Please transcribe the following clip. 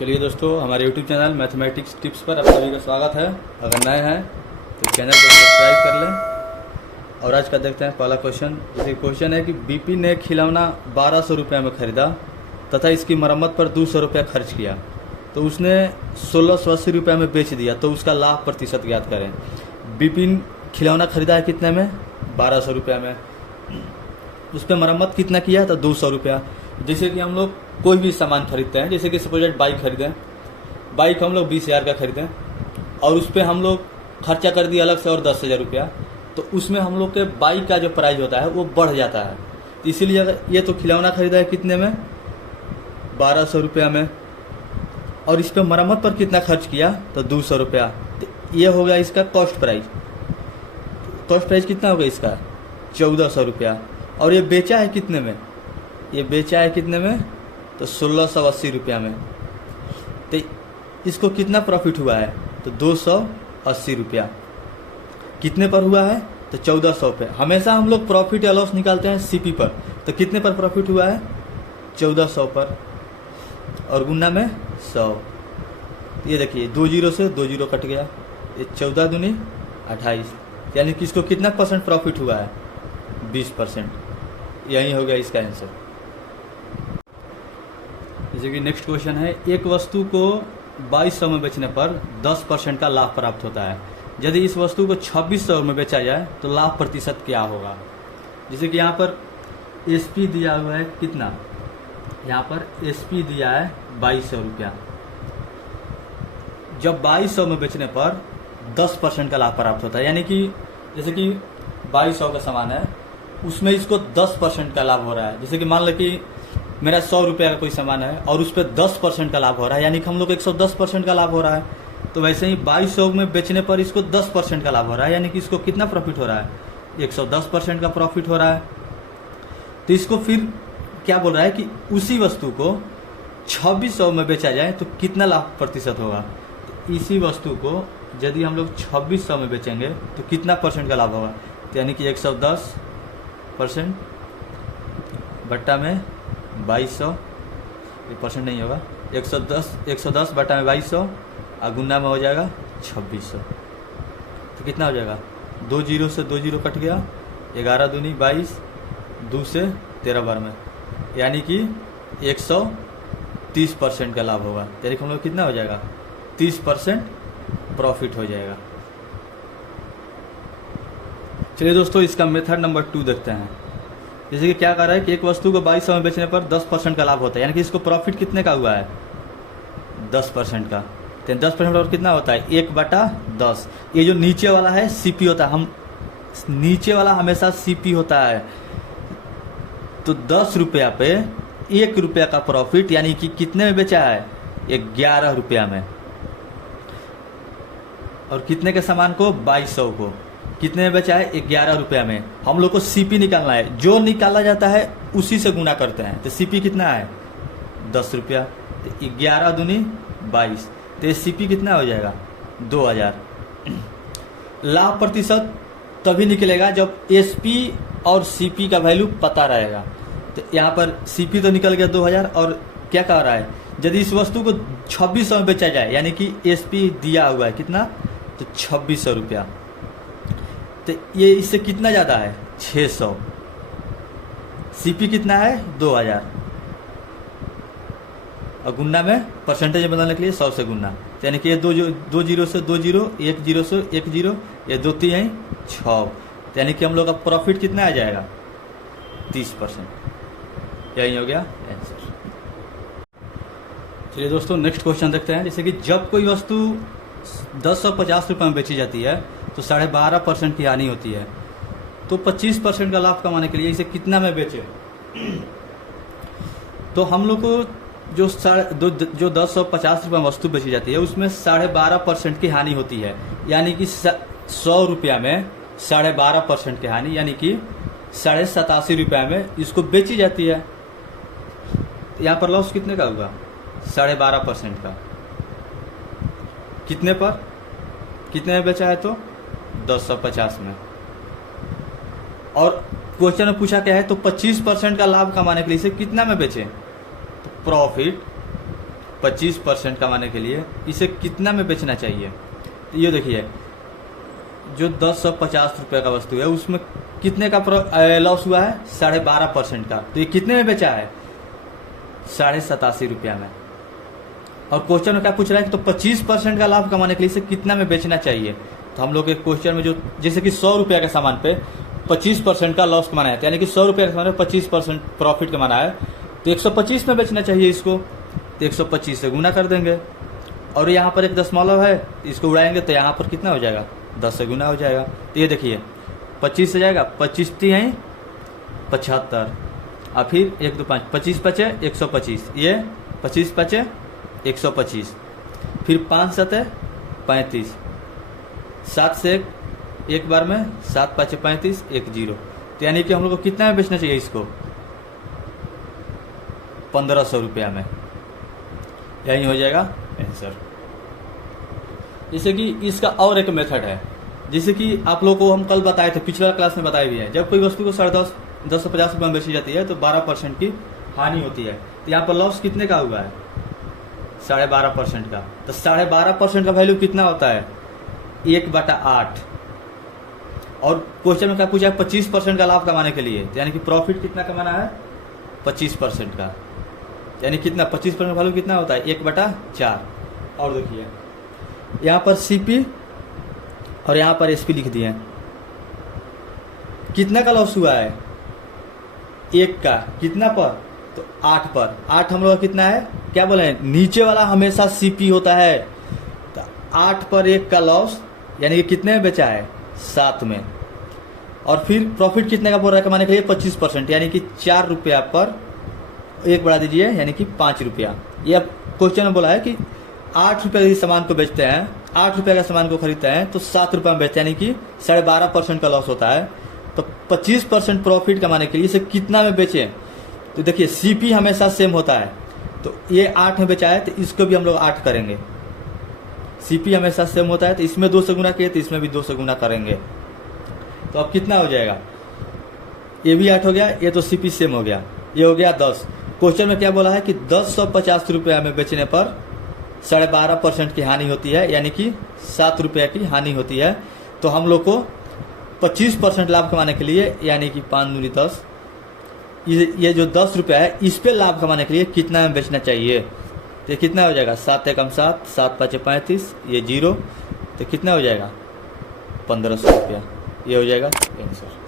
चलिए दोस्तों, हमारे YouTube चैनल मैथमेटिक्स टिप्स पर आप सभी का स्वागत है। अगर नए हैं तो चैनल को सब्सक्राइब कर लें। और आज का देखते हैं पहला क्वेश्चन। जैसे क्वेश्चन है कि बीपी ने खिलौना 1200 रुपये में ख़रीदा तथा इसकी मरम्मत पर 200 रुपया खर्च किया, तो उसने 1680 रुपये में बेच दिया, तो उसका लाभ प्रतिशत ज्ञात करें। बीपी खिलौना खरीदा है कितने में? 1200 रुपये में। उस पर मरम्मत कितना किया? तो 200 रुपया। जैसे कि हम लोग कोई भी सामान खरीदते हैं, जैसे कि सपोज बाइक खरीदें, बाइक हम लोग 20,000 का खरीदें और उस पर हम लोग खर्चा कर दिया अलग से और 10,000 रुपया, तो उसमें हम लोग के बाइक का जो प्राइस होता है वो बढ़ जाता है। तो इसीलिए अगर ये तो खिलौना खरीदा है कितने में? 1200 रुपया में, और इस पर मरम्मत पर कितना खर्च किया? तो 200 रुपया। तो ये हो गया इसका कॉस्ट प्राइस। कॉस्ट प्राइस कितना होगा इसका? 1400 रुपया। और ये बेचा है कितने में? ये बेचा है कितने में? तो 1680 रुपया में। तो इसको कितना प्रॉफिट हुआ है? तो 280 रुपया। कितने पर हुआ है? तो 1400 पे। हमेशा हम लोग प्रॉफिट या लॉस निकालते हैं सीपी पर। तो कितने पर प्रॉफिट हुआ है? 1400 पर, और गुना में 100। ये देखिए 2 जीरो से 2 जीरो कट गया, ये 14 दूनी 28, यानी कि इसको कितना परसेंट प्रॉफिट हुआ है? 20%। यही हो गया इसका आंसर। जैसे कि नेक्स्ट क्वेश्चन है, एक वस्तु को 2200 में बेचने पर 10% का लाभ प्राप्त होता है। यदि इस वस्तु को 2600 में बेचा जाए तो लाभ प्रतिशत क्या होगा? जैसे कि यहाँ पर एसपी दिया हुआ है कितना? यहाँ पर एसपी दिया है 2200 रुपया। जब 2200 में बेचने पर 10% का लाभ प्राप्त होता है, यानी कि जैसे कि 2200 का सामान है, उसमें इसको 10% का लाभ हो रहा है। जैसे कि मान लो कि मेरा 100 रुपये का कोई सामान है और उस पर 10% का लाभ हो रहा है, यानी कि हम लोग 110% का लाभ हो रहा है। तो वैसे ही 2200 में बेचने पर इसको 10% का लाभ हो रहा है, यानी कि इसको कितना प्रॉफिट हो रहा है? 110% का प्रॉफिट हो रहा है। तो इसको फिर क्या बोल रहा है कि उसी वस्तु को 2600 में बेचा जाए तो कितना लाभ प्रतिशत होगा? तो इसी वस्तु को यदि हम लोग 2600 में बेचेंगे तो कितना परसेंट का लाभ होगा? तो यानी कि 110% बट्टा में 2200, ये परसेंट नहीं होगा, 110 बटा में 2200 और गुना में हो जाएगा 2600। तो कितना हो जाएगा? 2 जीरो से 2 जीरो कट गया, 11 दूनी 22, 2 से 13 बार में, यानी कि 130% का लाभ होगा। यानी कि हम लोग कितना हो जाएगा? 30% प्रॉफिट हो जाएगा। चलिए दोस्तों, इसका मेथड नंबर 2 देखते हैं। जैसे कि क्या कर रहा है कि एक वस्तु को 2200 में बेचने पर 10% का लाभ होता है, यानी कि इसको प्रॉफिट कितने का हुआ है? 10% का। तो 10% और कितना होता है? 1/10। ये जो नीचे वाला है सीपी होता है, हम नीचे वाला हमेशा सीपी होता है। तो 10 रुपया पे 1 रुपया का प्रॉफिट, यानी कि कितने में बेचा है? 11 रुपया में। और कितने के सामान को? 2200 को। कितने में बेचा है? 11 रुपया में। हम लोग को सीपी निकालना है, जो निकाला जाता है उसी से गुना करते हैं। तो सीपी कितना है? 10 रुपया। तो 11 दूनी 22, तो ये सीपी कितना हो जाएगा? 2000। लाभ प्रतिशत तभी निकलेगा जब एसपी और सीपी का वैल्यू पता रहेगा। तो यहाँ पर सीपी तो निकल गया 2000, और क्या कह रहा है? यदि इस वस्तु को 2600 में बेचा जाए, यानी कि एसपी दिया हुआ है कितना? तो 2600 रुपया। तो ये इससे कितना ज़्यादा है? 600। सीपी कितना है? 2000, और गुना में परसेंटेज बदलने के लिए 100 से गुना। यानी कि ये 2 जीरो से 2 जीरो, 1 जीरो से 1 जीरो, ये 2 3 6। यानी कि हम लोग का प्रॉफिट कितना आ जाएगा? 30%। यही हो गया आंसर। चलिए दोस्तों, नेक्स्ट क्वेश्चन देखते हैं। जैसे कि जब कोई वस्तु 1050 रुपये में बेची जाती है तो 12.5% की हानि होती है, तो 25% का लाभ कमाने के लिए इसे कितना में बेचे? तो हम लोग को जो 1050 रुपये में वस्तु बेची जाती है उसमें 12.5% की हानि होती है, यानी कि 100 रुपया में 12.5% की हानि, यानी कि 87.5 रुपया में इसको बेची जाती है। यहाँ पर लॉस कितने का होगा? 12.5% का। कितने पर? कितने में बेचा है? तो 1050 में। और क्वेश्चन में पूछा क्या है? तो 25% का लाभ कमाने के लिए इसे कितना में बेचें? तो प्रॉफिट 25% कमाने के लिए इसे कितना में बेचना चाहिए। तो ये देखिए, जो 1050 रुपये का वस्तु है उसमें कितने का लॉस हुआ है, 12.5% का। तो ये कितने में बेचा है, 87.5 रुपया में। और क्वेश्चन में क्या पूछ रहा है कि तो 25% का लाभ कमाने के लिए इसे कितना में बेचना चाहिए। तो हम लोग के क्वेश्चन में जो जैसे कि 100 रुपया के सामान पे 25% का लॉस कमाना है, यानी कि 100 रुपया के सामान पे 25% प्रॉफिट कमाना है, तो 125 में बेचना चाहिए इसको। तो 125 से गुना कर देंगे, और यहाँ पर एक दशमलव है, इसको उड़ाएंगे तो यहाँ पर कितना हो जाएगा, 10 से गुना हो जाएगा। तो ये देखिए 25 से जाएगा, 25 हैं 75, और फिर 1 2 5, 25 बचे 125, ये 25 बचे 125, फिर 5 7 35, 7 से एक बार में 7 5 35, 1 0। तो यानी कि हम लोग को कितना में बेचना चाहिए इसको, 1500 रुपया में। यही हो जाएगा आंसर। जैसे कि इसका और एक मेथड है, जैसे कि आप लोगों को हम कल बताए थे, पिछला क्लास में बताए भी हैं, जब कोई वस्तु को 10.50 से 50 रुपये में बेची जाती है तो 12% की हानि होती है। तो यहाँ पर लॉस कितने का हुआ है, 12.5% का। तो 12.5% का वैल्यू कितना होता है, 1/8। और क्वेश्चन में क्या पूछा है, 25% का लाभ कमाने के लिए, यानी कि प्रॉफिट कितना कमाना है, 25% का। यानी कितना, 25% वैल्यू कितना होता है, 1/4। और देखिए यहाँ पर सीपी और यहाँ पर एसपी लिख दिए। कितना का लॉस हुआ है, 1 का, कितना पर, तो 8 पर। 8 हम लोग का कितना है, क्या बोले हैं, नीचे वाला हमेशा सीपी होता है। तो 8 पर 1 का लॉस, यानी कि कितने में बेचा है, 7 में। और फिर प्रॉफिट कितने का बोल रहा है कमाने के लिए, 25%, यानी कि 4 रुपया पर 1 बढ़ा दीजिए, यानी कि 5 रुपया। ये अब क्वेश्चन में बोला है कि 8 रुपये के सामान को बेचते हैं, 8 रुपये का सामान को खरीदते हैं तो 7 रुपये में बेचते हैं, यानी कि 12.5% का लॉस होता है। तो 25% प्रॉफिट कमाने के लिए इसे कितना में बेचें। तो देखिए सीपी हमेशा सेम होता है, तो ये 8 में बेचा है तो इसको भी हम लोग 8 करेंगे। सीपी हमेशा सेम होता है, तो इसमें 2 से गुना किए तो इसमें भी 2 से गुना करेंगे। तो अब कितना हो जाएगा, ये भी 8 हो गया, ये तो सीपी सेम हो गया, ये हो गया 10। क्वेश्चन में क्या बोला है कि 1050 रुपया में बेचने पर 12.5% की हानि होती है, यानी कि 7 रुपये की हानि होती है। तो हम लोग को 25% लाभ कमाने के लिए, यानी कि 5 दूनी 10, ये जो 10 रुपया है इस पे लाभ कमाने के लिए कितना में बेचना चाहिए। तो कितना हो जाएगा, 7 एकम 7, 7 5 35, ये 0, तो कितना हो जाएगा, 1500 रुपया। ये हो जाएगा आंसर।